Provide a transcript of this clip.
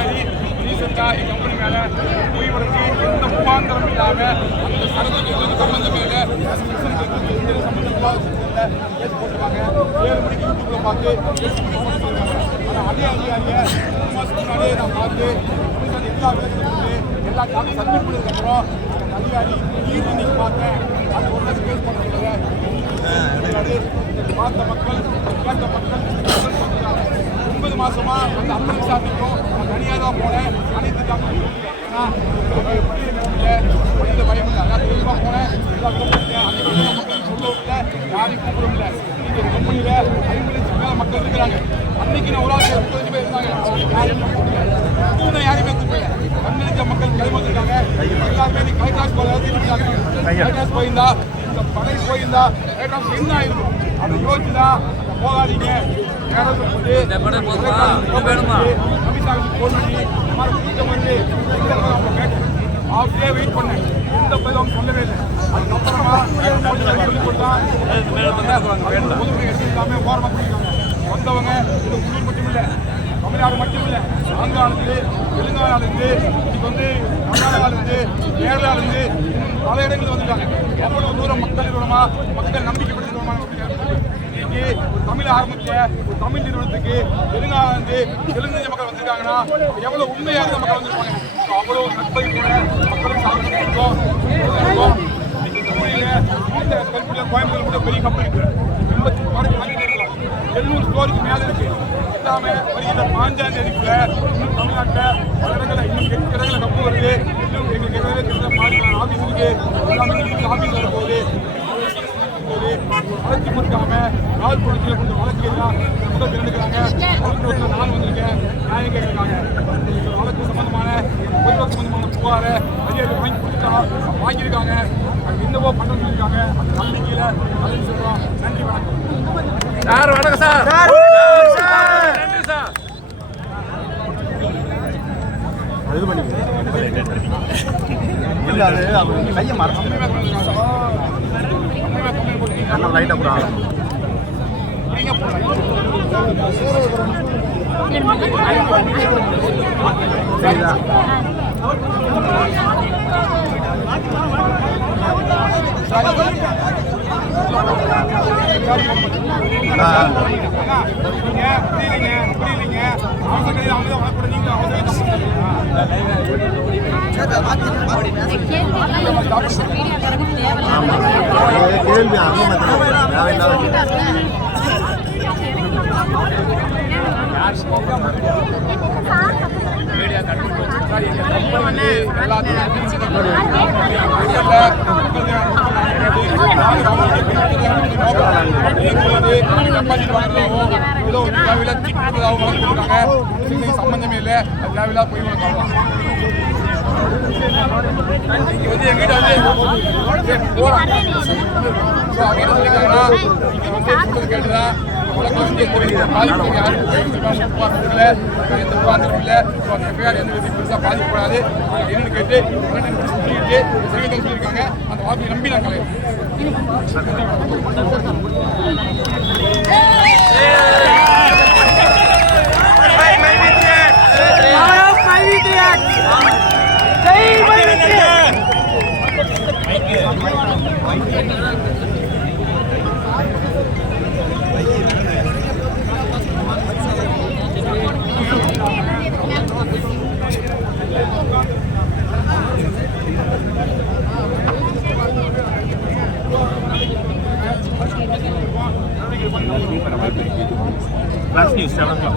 அதிகாரி ரீசெண்டா என் கம்பெனி மேல போய்வதற்கு எந்த முகாந்திரம் இல்லாம அந்த சரத்துக்கு எதுவும் சம்பந்தம் இல்லை, சம்பந்தம் இல்லாத கேஸ் போட்டுருக்காங்க. 7 மணிக்கு யூடியூப்ல பார்த்து அதே அதிகாரியை 3 மாசத்துக்கு முன்னாடியே நான் பார்த்து எல்லா விளக்கத்துக்கு எல்லா காப்பி சப்மிட் பண்ணதுக்கப்புறம் அந்த அதிகாரி ஈவினிங் பார்த்தேன். அது ஒன்று கேஸ் பண்ண பார்த்த மக்கள் கேட்ட மக்கள் 9 மாசமா அந்த அம்மன் விசாரணைக்கும் நான் தனியாக தான் போனேன். அனைத்து டாக்டர் ஏன்னா மனித பயம் இல்லை, அதான் தெளிவாக போனேன். எல்லா மக்கள் சொல்லவும் இல்லை, யாரையும் கூப்பிடவும் இல்லை. இந்த கம்பெனியில் 50 லட்சம் மேலே மக்கள் இருக்கிறாங்க. அன்னைக்கு நான் ஒரு ஆள் 30 பேர் இருந்தாங்க, யாருமே கூப்பிடல. 2 லட்சம் மக்கள் கிளம்பிருக்காங்க. எல்லாருமே நீ கைகாசு கைகாசு போயிருந்தா இந்த படை போயிருந்தா கைகாசு என்ன ஆயிருக்கும் அதை யோசிச்சுதான் போகாதீங்க. அப்படியே வெயிட் பண்ணேன், எந்த பதிலும் சொல்லவே இல்லை. அதுக்கப்புறமா சொல்லி கொடுத்தான் எடுத்துக்காம ஓரமாக கொடுத்தாங்க. வந்தவங்க இது உள்ளூர் மட்டும் இல்லை, தமிழ்நாடு மட்டும் இல்லை, ஆந்திராவிலிருந்து தெலுங்கானாவிலிருந்து இன்னைக்கு வந்து கர்நாடகாவிலிருந்து கேரளாவிலிருந்து பல இடங்கள் வந்துட்டாங்க. அவ்வளவு தூரம் மக்கள் தூரமா மக்கள் நம்பிக்கைப்படுத்த இன்னைக்கு ஒரு தமிழ் ஆரம்பிச்ச ஒரு தமிழ் நிறுவனத்துக்கு தெலுங்கானாவிலிருந்து தெலுங்கு மக்கள் வந்திருக்காங்கன்னா எவ்வளவு உண்மையாக மக்கள் வந்திருப்பாங்க. அவ்வளவு நட்பை கூட மக்களுக்கு சாப்பிட்டுருக்கோம். கோயம்புத்தூர் கூட பெரிய கப்பல் இருக்கு, 700 ஸ்டோருக்கு மேல இருக்கு. எல்லாமே வருகிற 5ஆம் தேதிக்குள்ள இன்னும் தமிழ்நாட்டில் பல இடங்களில் இன்னும் 8 இடங்களில் கப்பு வருது. இன்னும் எங்களுக்கு ஆஃபீஸ் இருக்கு, எல்லாமே ஆஃபீஸ் வரும்போது வளர்ச்சி கொடுக்காம கால் பொருட்களை கொஞ்சம் வளர்ச்சி எல்லாம் மக்கள் திரண்டுக்கிறாங்க. நான் வந்திருக்கேன், நியாயம் கேட்கறாங்க. வழக்கு சம்பந்தமான பொதுவாக்கு சம்பந்தமான புகாரை அதிகாரி வாங்கி கொடுத்துட்டா வாங்கியிருக்காங்க. என்னவோ பண்ண சொல்லியிருக்காங்க. அந்த நம்பிக்கையில அதை சொல்றோம். நன்றி, வணக்கம் சார். வணக்கம் சார். நன்றி சார். இது பண்ணி இல்லை, அது அவங்க கையை மறந்து லைட்டாக போகிறாங்க. சரிதா கேள்வி சம்பந்தமே இல்லை. அது போய் இங்க வந்து எங்கிட்ட வந்து கேட்டுதான் உலகம் வந்து பாதிப்பு யாரும் இல்லை, எந்த முகாந்திரம் இல்லை, எஃப்ஐஆர் எந்த விதத்தையும் பெருசாக பாதிக்கப்படாது என்னன்னு கேட்டு சொல்லிட்டு சொல்லியிருக்காங்க. அந்த வாக்கு நம்பி நான் Last news 7 o'clock.